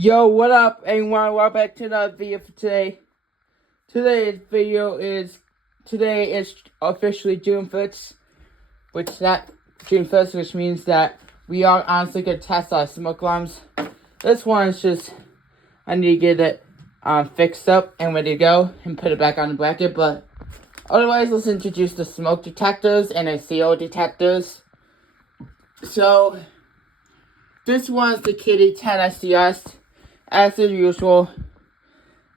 Yo, what up, everyone? Welcome back to another video for today. Today is officially June 1st, which means that we are honestly gonna test our smoke alarms. This one is just, I need to get it fixed up and ready to go and put it back on the bracket, but otherwise, let's introduce the smoke detectors and the CO detectors. So, this one's the Kitty 10 SCS. As usual,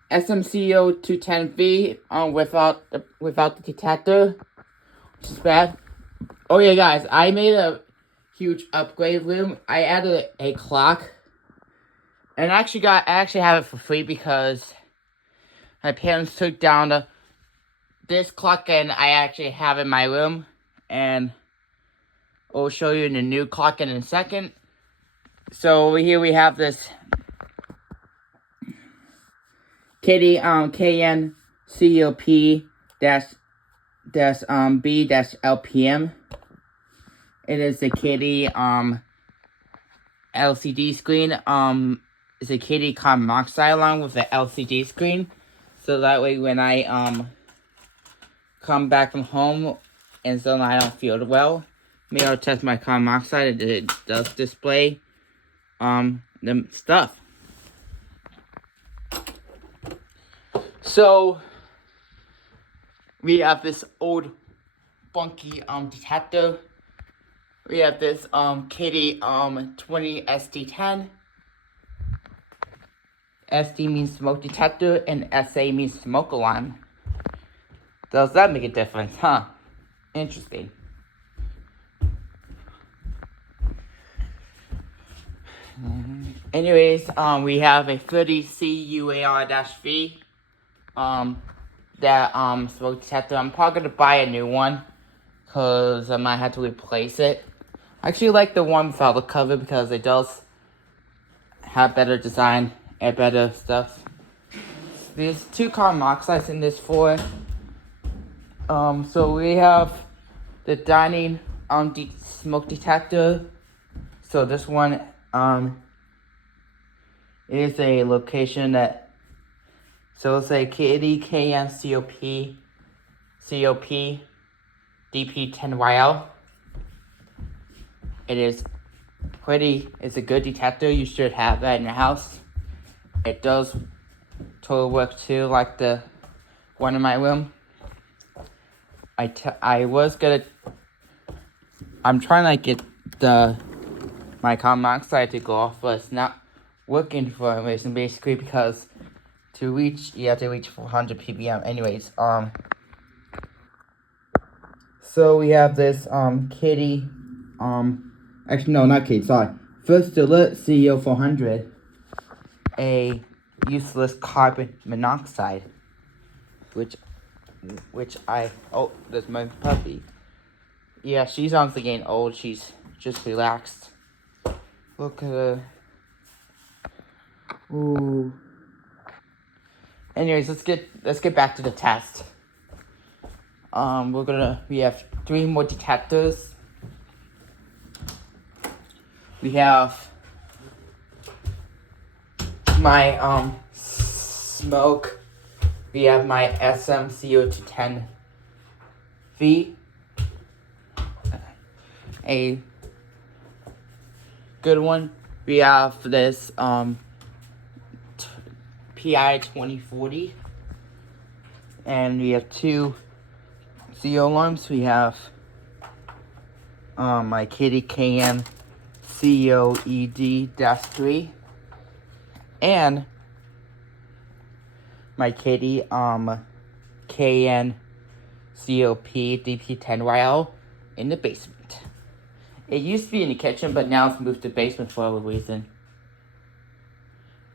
SMCO 210V without the detector, which is bad. Oh yeah, guys, I made a huge upgrade room. I added a clock, and I actually have it for free because my parents took down this clock, and I actually have it in my room, and I'll show you the new clock in a second. So over here we have this Kitty KN COP dash B dash LPM. It is a Kitty LCD screen. It's a Kitty carbon monoxide along with the LCD screen, so that way when I come back from home and so I don't feel well, maybe I'll test my carbon monoxide. It does display the stuff. So we have this old funky detector. We have this Kitty 20 SD10. SD means smoke detector and SA means smoke alarm. Does that make a difference, huh? Interesting. Anyways, we have a 30C UAR-V that smoke detector. I'm probably gonna buy a new one because I might have to replace it. I actually like the one without the cover because it does have better design and better stuff. There's 2 carbon monoxides in this floor. So we have the dining smoke detector. So this one is a location that, so it's a Kitty KN COP DP10YL. It's a good detector. You should have that in your house. It does totally work too, like the one in my room. I'm trying to get my carbon monoxide to go off, but it's not working for a reason, basically because you have to reach 400 ppm. Anyways, so we have this Kitty, actually no, not Kitty, sorry. First Alert CEO 400, a useless carbon monoxide, which there's my puppy. Yeah, she's honestly getting old. She's just relaxed. Look at her. Ooh. Anyways, let's get back to the test. We have 3 more detectors. We have my smoke. We have my SMCO210V. A good one. We have this PI 2040. And we have 2 CO alarms. We have my Kitty KN COED-3 and my Kitty KN COP DP10YL in the basement. It used to be in the kitchen, but now it's moved to the basement for a reason.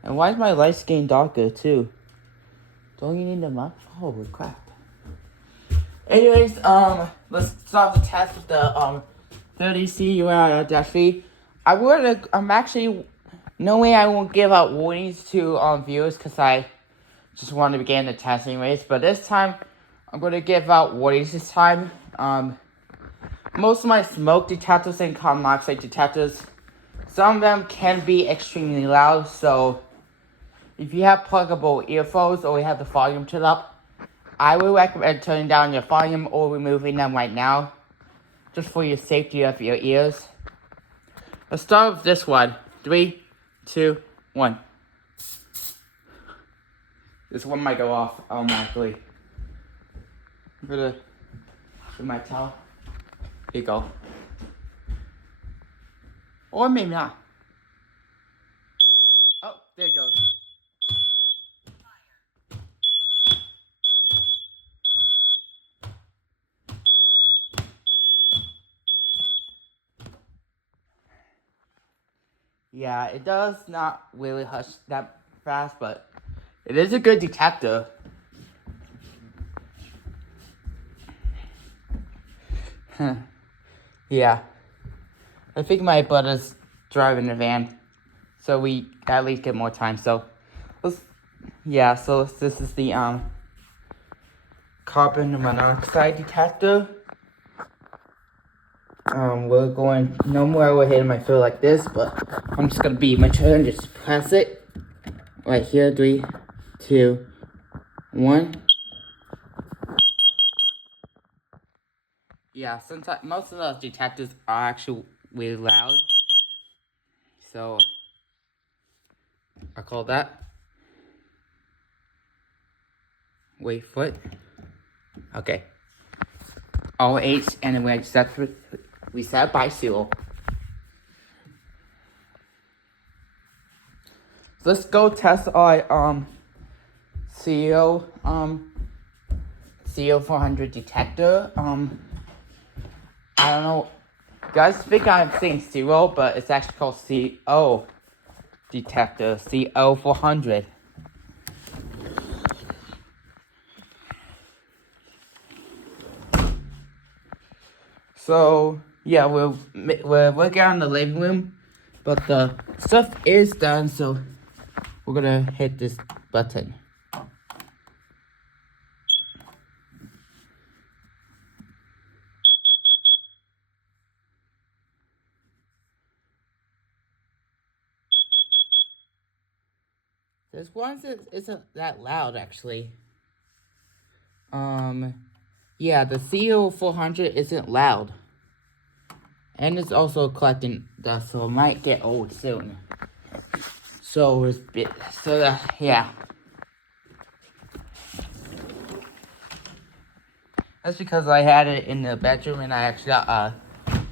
And why is my lights getting darker too? Don't you need them up? Holy crap. Anyways, let's start the test with the 30C UAR-V. I'm actually, no way I won't give out warnings to viewers because I just want to begin the test anyways. But this time, I'm going to give out warnings this time. Most of my smoke detectors and carbon monoxide detectors, some of them can be extremely loud, so if you have pluggable earphones or you have the volume turned up, I would recommend turning down your volume or removing them right now, just for your safety of your ears. Let's start with this one. 3, 2, 1. This one might go off automatically. I'm gonna do my towel. Here you go. Or maybe not. Oh, there it goes. Yeah, it does not really hush that fast, but it is a good detector. Yeah. I think my brother's driving the van, so we at least get more time. So, this is the carbon monoxide detector. We're going nowhere. We're hitting my fill like this, but I'm just gonna be mature and just press it right here. 3, 2, 1. Yeah, sometimes most of those detectors are actually really loud, so I call that. Wait for it. Okay. All 8, and then we set by seal. So let's go test our CO400 detector. I don't know. You guys think I'm saying CO, but it's actually called CO detector, CO400. So yeah, we're working on the living room, but the stuff is done. So we're gonna hit this button. This one isn't that loud actually. Yeah, the CO400 isn't loud. And it's also collecting dust, so it might get old soon. Yeah. That's because I had it in the bedroom and I actually got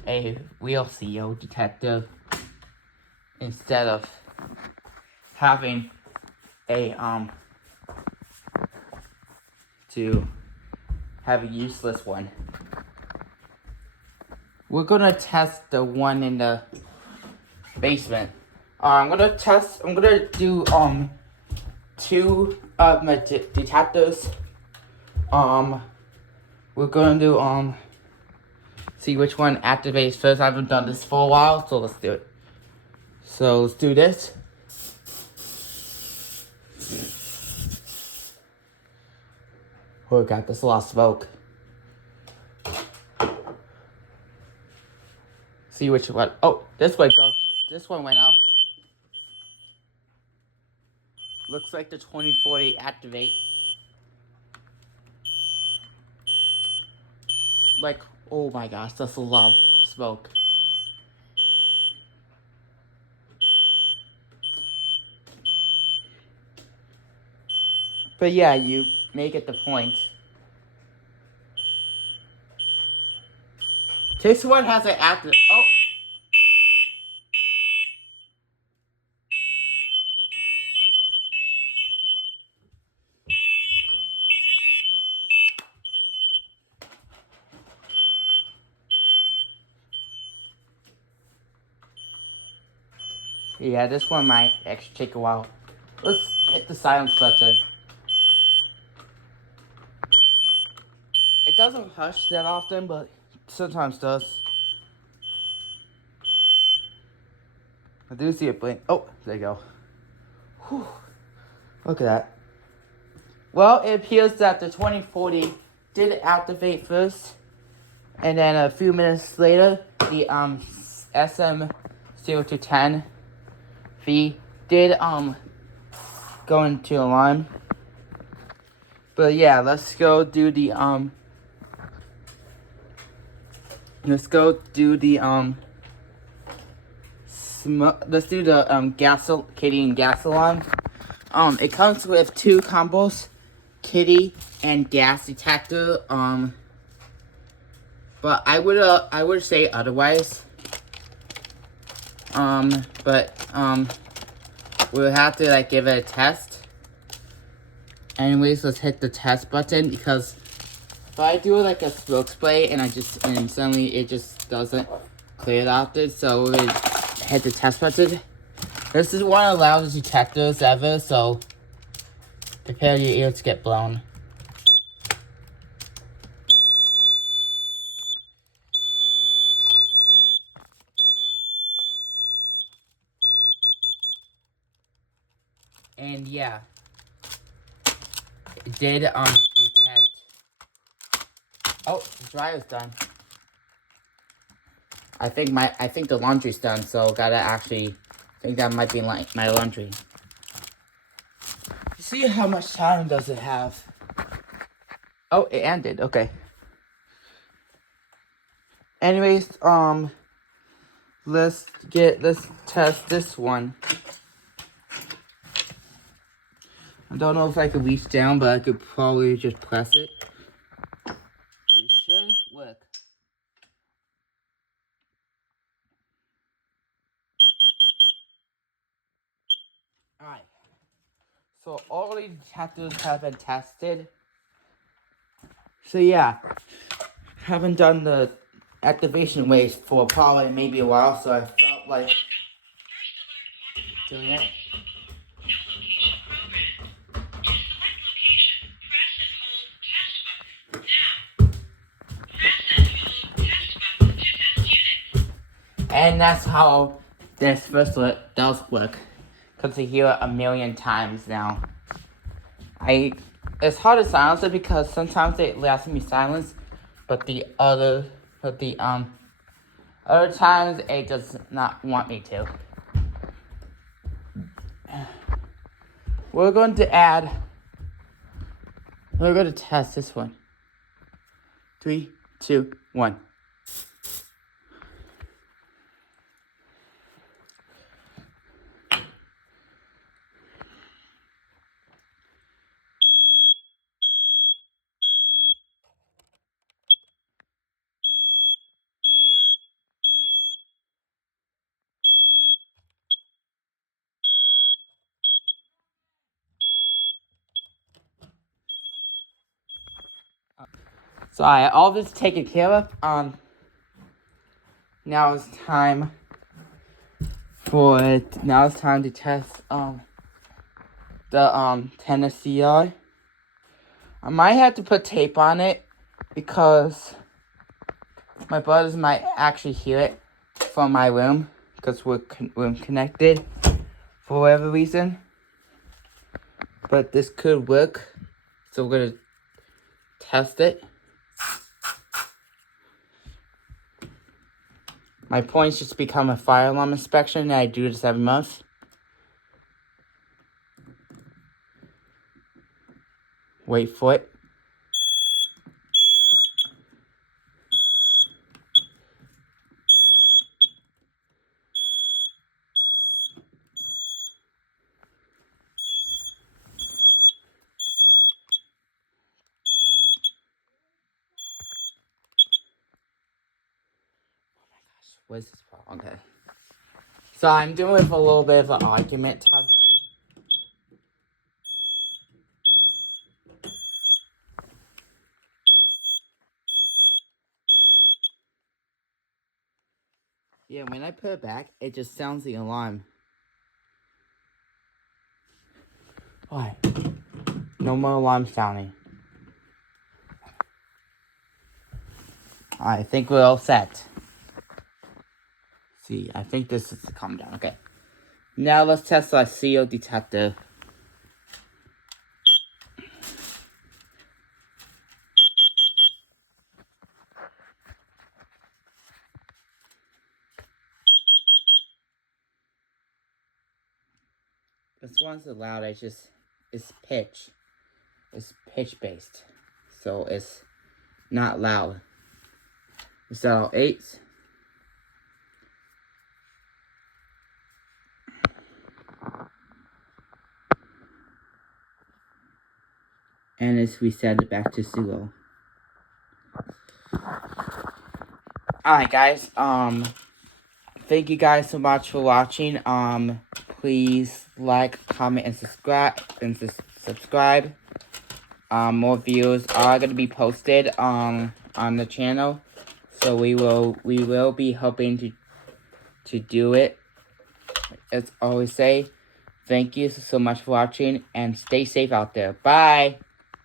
a real CO detector instead of having a to have a useless one. We're gonna test the one in the basement. I'm gonna do 2 of my detectors. We're gonna do see which one activates first. I haven't done this for a while, so let's do it. So let's do this. Oh god, there's a lot of smoke. See which one. Oh, this one goes. This one went off. Looks like the 2040 activate. Like, oh my gosh, that's a lot of smoke. But yeah, you make it the point. This one has an active. Oh. Yeah, this one might actually take a while. Let's hit the silence button. It doesn't hush that often, but sometimes does. I do see it blink. Oh, there you go. Whew. Look at that. Well, it appears that the 2040 did activate first, and then a few minutes later, the SM0210V did going to alarm. But yeah, let's go do the let's do the kitty and gas alarm. It comes with 2 combos, kitty and gas detector. But I would say otherwise. We'll have to like give it a test. Anyways, let's hit the test button, because if I do like a smoke spray and suddenly it just doesn't clear it out there, so we'll hit the test button. This is one of the loudest detectors ever, so prepare your ears to get blown. And yeah, it did detect. Oh, the dryer's done. I think the laundry's done, so gotta actually think that might be like my laundry. See how much time does it have? Oh, it ended. Okay. Anyways, let's test this one. I don't know if I could reach down, but I could probably just press it. It should work. Alright. So all the detectors have been tested. So yeah, haven't done the activation waves for probably maybe a while, so I felt like doing it. And that's how this wristlet does work, because I hear it a million times now. It's hard to silence it because sometimes it lets me silence, but the other times it does not want me to. We're going to test this one. 3, 2, 1. So all this taken care of. Now it's time to test the Tennessee eye. I might have to put tape on it because my brothers might actually hear it from my room, because we're connected for whatever reason. But this could work, so we're gonna test it. My points just become a fire alarm inspection, and I do this every month. Wait for it. What is this problem? Okay. So I'm doing with a little bit of an argument. Yeah, when I put it back, it just sounds the alarm. Alright. No more alarm sounding. I think we're all set. See, I think this is the calm down. Okay. Now let's test our CO detector. This one's so loud, I just it's pitch. It's pitch based. So it's not loud. It's all 8s. And it's reset it back to 0. Alright guys, thank you guys so much for watching. Please like, comment, and subscribe. More videos are gonna be posted on the channel. So we will be hoping to do it. As always say, thank you so much for watching and stay safe out there. Bye.